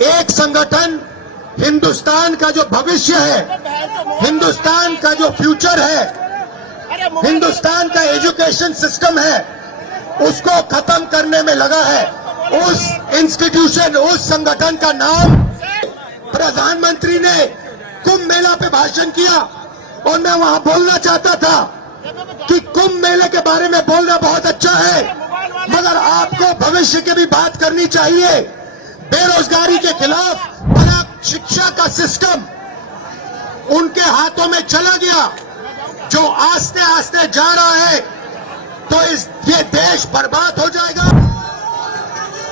एक संगठन हिंदुस्तान का जो भविष्य है, हिंदुस्तान का जो फ्यूचर है, हिंदुस्तान का एजुकेशन सिस्टम है, उसको खत्म करने में लगा है। उस इंस्टीट्यूशन, उस संगठन का नाम, प्रधानमंत्री ने कुंभ मेला पे भाषण किया और मैं वहां बोलना चाहता था कि कुंभ मेले के बारे में बोलना बहुत अच्छा है, मगर आपको भविष्य की भी बात करनी चाहिए। बेरोजगारी के खिलाफ बड़ा शिक्षा का सिस्टम उनके हाथों में चला गया, जो आस्ते आस्ते जा रहा है, तो ये देश बर्बाद हो जाएगा।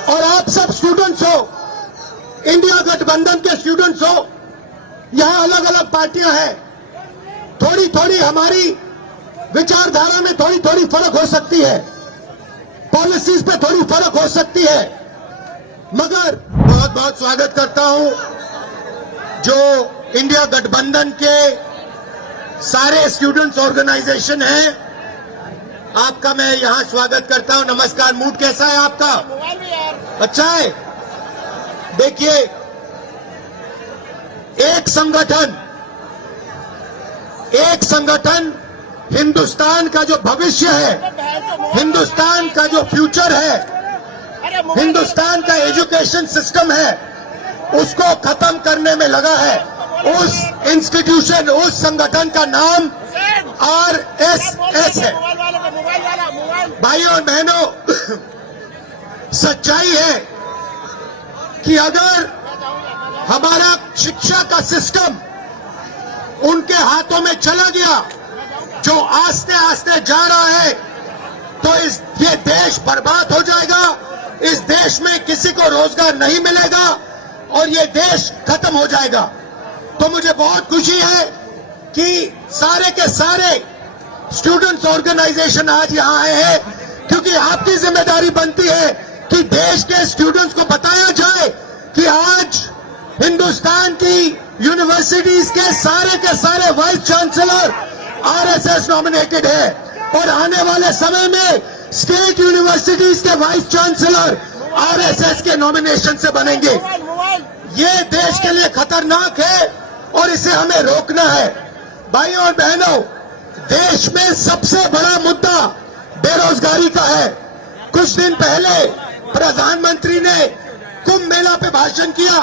और आप सब स्टूडेंट्स हो, इंडिया गठबंधन के स्टूडेंट्स हो, यहां अलग अलग पार्टियां हैं, थोड़ी थोड़ी हमारी विचारधारा में थोड़ी थोड़ी फर्क हो सकती है, पॉलिसीज पे थोड़ी फर्क हो सकती है, मगर बहुत बहुत स्वागत करता हूं जो इंडिया गठबंधन के सारे स्टूडेंट्स ऑर्गेनाइजेशन हैं, आपका मैं यहां स्वागत करता हूं। नमस्कार। मूड कैसा है आपका? अच्छा है। देखिए, एक संगठन हिंदुस्तान का जो भविष्य है, हिंदुस्तान का जो फ्यूचर है, हिंदुस्तान का एजुकेशन सिस्टम है, उसको खत्म करने में लगा है। उस इंस्टीट्यूशन, उस संगठन का नाम आरएसएस है। भाइयों और बहनों, सच्चाई है कि अगर हमारा शिक्षा का सिस्टम उनके हाथों में चला गया, जो आस्ते आस्ते जा रहा है, तो ये देश बर्बाद हो जाएगा। इस देश में किसी को रोजगार नहीं मिलेगा और ये देश खत्म हो जाएगा। तो मुझे बहुत खुशी है कि सारे के सारे स्टूडेंट्स ऑर्गेनाइजेशन आज यहां आए हैं, क्योंकि आपकी जिम्मेदारी बनती है कि देश के स्टूडेंट्स को बताया जाए कि आज हिंदुस्तान की यूनिवर्सिटीज के सारे वाइस चांसलर आरएसएस नॉमिनेटेड है, और आने वाले समय में स्टेट यूनिवर्सिटीज के वाइस चांसलर आरएसएस के नॉमिनेशन से बनेंगे। ये देश के लिए खतरनाक है और इसे हमें रोकना है। भाइयों और बहनों, देश में सबसे बड़ा मुद्दा बेरोजगारी का है। कुछ दिन पहले प्रधानमंत्री ने कुंभ मेला पे भाषण किया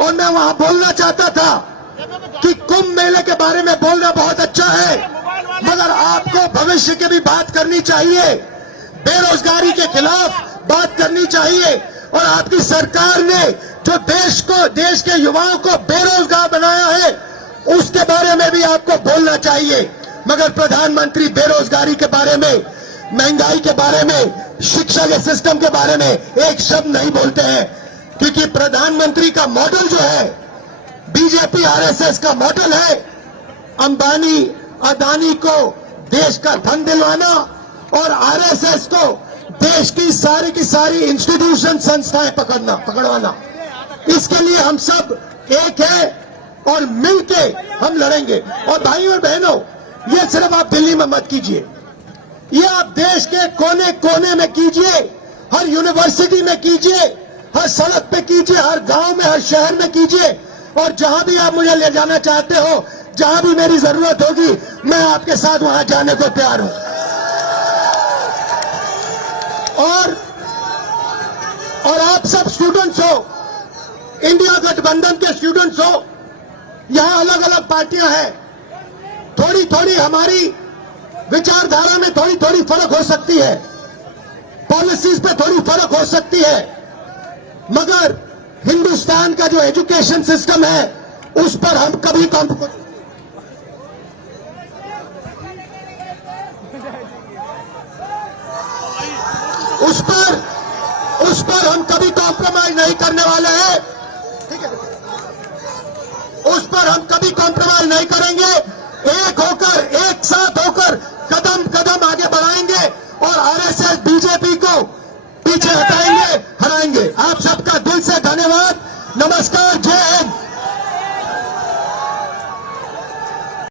और मैं वहां बोलना चाहता था कि कुंभ मेले के बारे में बोलना बहुत अच्छा है, मगर आपको भविष्य की भी बात करनी चाहिए, बेरोजगारी के खिलाफ बात करनी चाहिए। और आपकी सरकार ने जो देश के युवाओं को बेरोजगार बनाया है, उसके बारे में भी आपको बोलना चाहिए। मगर प्रधानमंत्री बेरोजगारी के बारे में, महंगाई के बारे में, शिक्षा के सिस्टम के बारे में एक शब्द नहीं बोलते हैं, क्योंकि प्रधानमंत्री का मॉडल जो है, बीजेपी आरएसएस का मॉडल है, अंबानी अदानी को देश का धन दिलवाना और आरएसएस को देश की सारी इंस्टीट्यूशन, संस्थाएं पकड़वाना। इसके लिए हम सब एक है और मिलके हम लड़ेंगे। और भाइयों और बहनों, ये सिर्फ आप दिल्ली में मत कीजिए, ये आप देश के कोने कोने में कीजिए, हर यूनिवर्सिटी में कीजिए, हर सड़क पे कीजिए, हर गांव में, हर शहर में कीजिए, और जहां भी आप मुझे ले जाना चाहते हो, जहां भी मेरी जरूरत होगी, मैं आपके साथ वहां जाने को तैयार हूं। और आप सब स्टूडेंट्स हो, इंडिया गठबंधन के स्टूडेंट्स हो, यहां अलग अलग पार्टियां हैं, थोड़ी थोड़ी हमारी विचारधारा में थोड़ी थोड़ी फर्क हो सकती है, पॉलिसीज पे थोड़ी फर्क हो सकती है, मगर हिंदुस्तान का जो एजुकेशन सिस्टम है, उस पर हम कभी उस पर हम कभी कॉम्प्रोमाइज नहीं करने वाले हैं। ठीक है, उस पर हम कभी कॉम्प्रोमाइज नहीं करेंगे। एक होकर, एक साथ